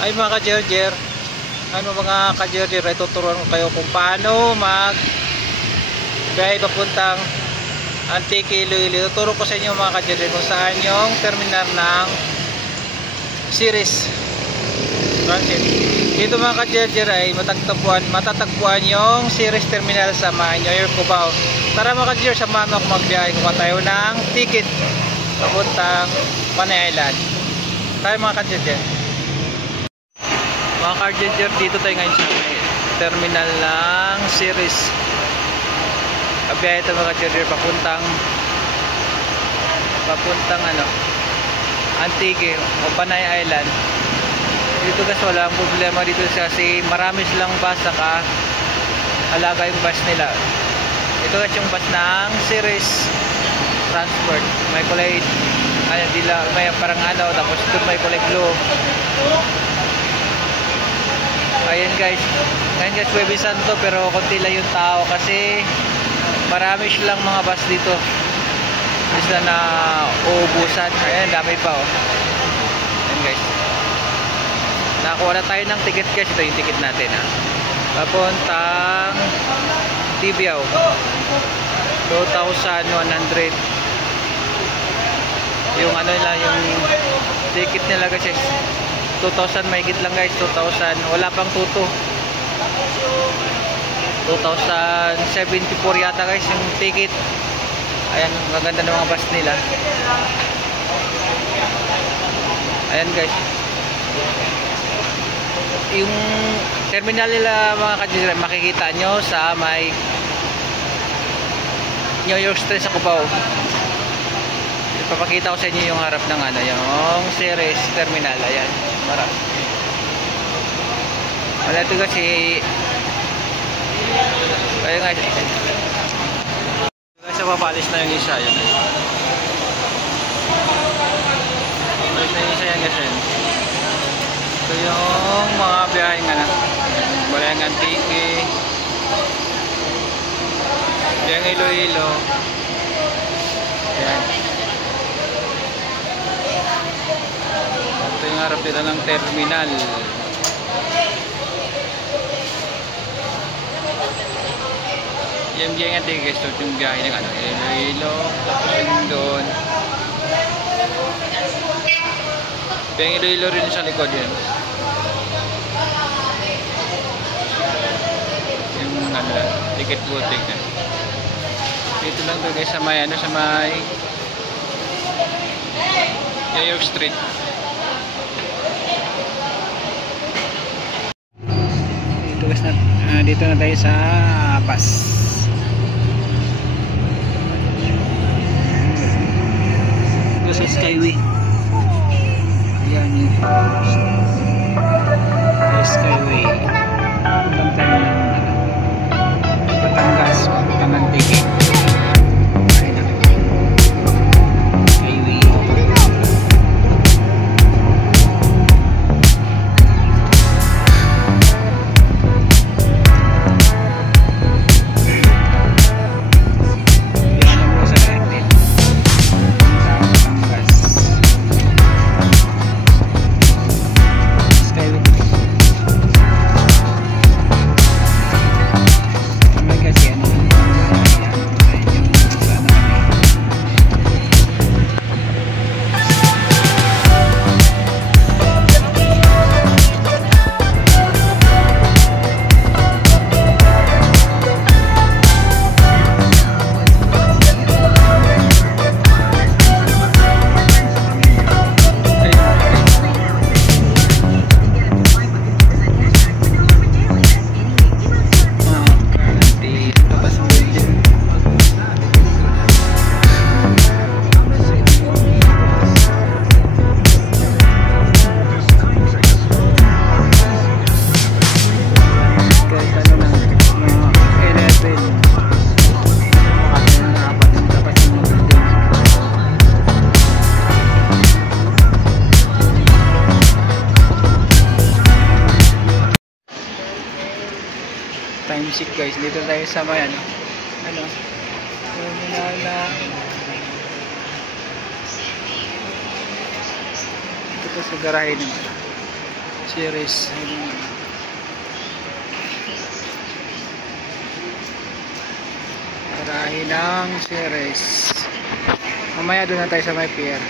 Ay mga ka-Gerger, mga ka-Gerger, ay tuturuan ko kayo kung paano biyahe papuntang Antique, Iloilo. Tuturo ko sa inyo mga ka-Gerger kung saan yung terminal ng Ceres Transit. Dito mga ka-Gerger ay matatagpuan yung Ceres Terminal sa Mayor Cubao. Tara mga ka-Gerger, samahan ako magbiyahe. Kuha tayo ng ticket papuntang Panay Island. Tayo mga ka-Gerger. Mga ka-Gerger, dito tayo ngayon sa terminal ng Ceres. Biyahe ito mga ka-Gerger papuntang Antique o Panay Island. Dito guys, walang problema dito kasi marami silang bus, saka alaga yung bus nila. Ito guys yung bus ng Ceres Transport. May kulay may parang tapos doon may kulay blue. Ayan guys, ngayon guys, Huwebes Santo, pero konti lang yung tao kasi marami silang mga bus dito. Isa na uubusan. Ayan, dami pa oh. Ayan guys, nakakuha na tayo ng ticket guys. Ito yung ticket natin papuntang Tibiao, 2,100 yung yung ticket nila guys. 2,000 mahigit lang guys, 2,000, wala pang tuto. 2,074 yata guys yung ticket. Ayan, maganda ng mga bus nila. Ayan guys, yung terminal nila mga ka-Gerger, makikita nyo sa may New York Street sa Cubao. Ipapakita ko sa inyo yung harap ng yung Ceres Terminal. Ayan, wala ito kasi ayun guys, papalis na yung isa. Ayan, papalis na yung isa yan kasi ito yung mga biyaheng Balayang Antique, biyaheng Iloilo. Ayan, ito yung harap dito ng terminal. Yung biyaheng Antique guys, ito yung biyahe ng Iloilo, tapos yung doon biyaheng Iloilo rin sa likod. Yan yung ticket boutique dito lang to guys sa may sa may New York Street. Dito guys dito na tayo sa bus. Ito sa Skyway. Ayan yung Skyway. Punta tayo ng Batangas, papuntang Antique. time check guys. Dito tayo sa may terminal na dito sa garahe naman. series. Garahe ng series. Mamaya doon na tayo sa may pier.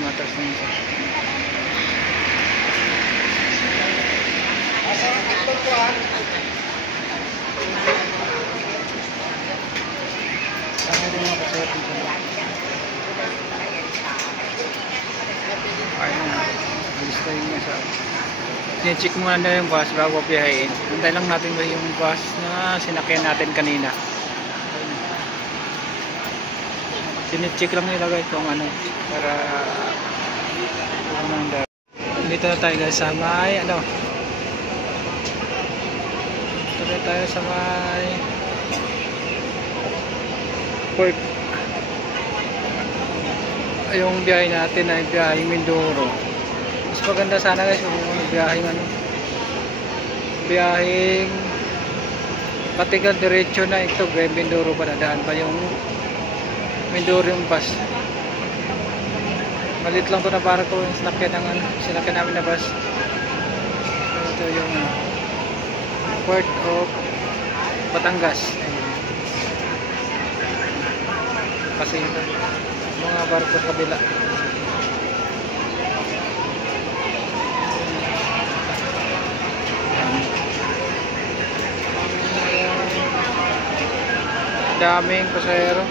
Matras na ito. Sama din mga kasetin sa loob. Ayun na. Alis tayo nga sa... Sinecheck muna na yung bus bago piyahin. Hintay lang natin ba yung bus na sinakyan natin kanina. Sinecheck lang nila guys kung ano para dito na tayo guys sa may ano. Dito na tayo sa may port. Yung biyahe natin ay biyahe Mindoro. Mas maganda sana guys kung biyaheng ano, biyaheng Patigal diretso na ito, Mindoro pa, nadaan pa yung Mindoro yung bus. Malit lang to na para ko yung sinakyan ng ano, sinakyan namin na bus. Ito yung Port of Batangas. Kasi mga barko sa kabila. Daming pasahero.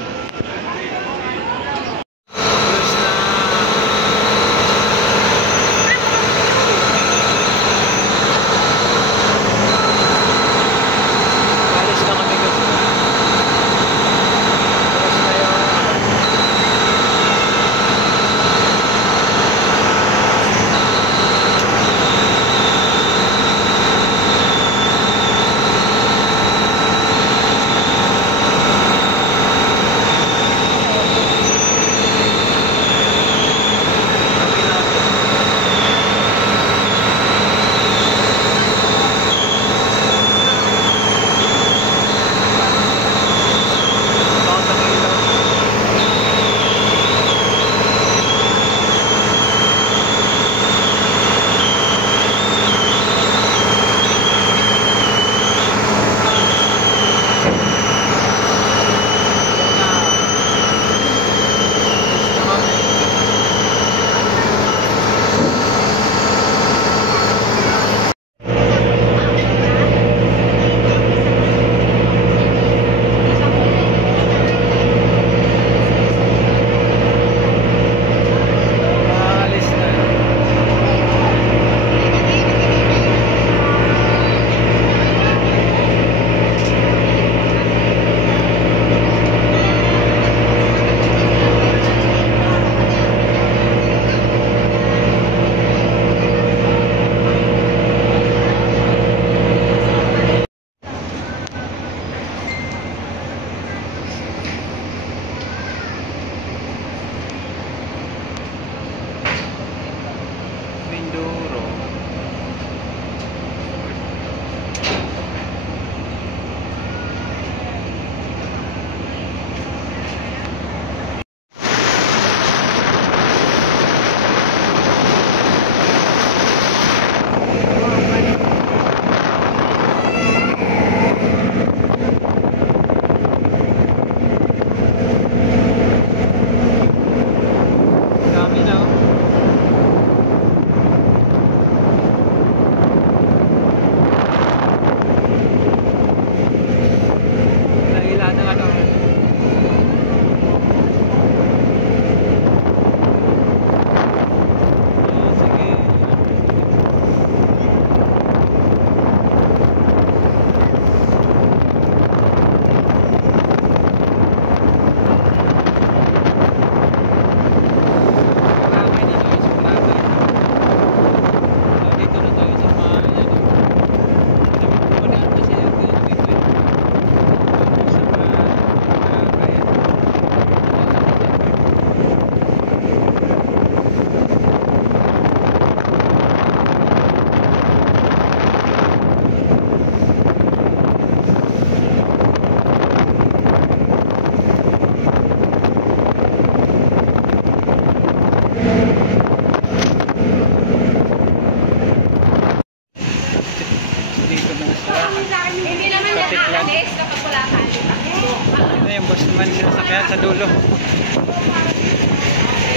Tapos naman sinasakyan sa dulo.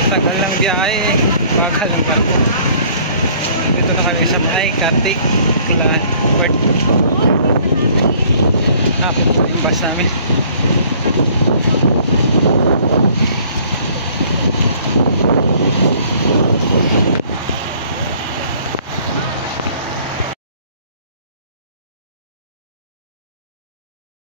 Tagal ng biyahe, bagal ng barko. Dito na kami sa may Katik Port. Hapon po yung bus namin.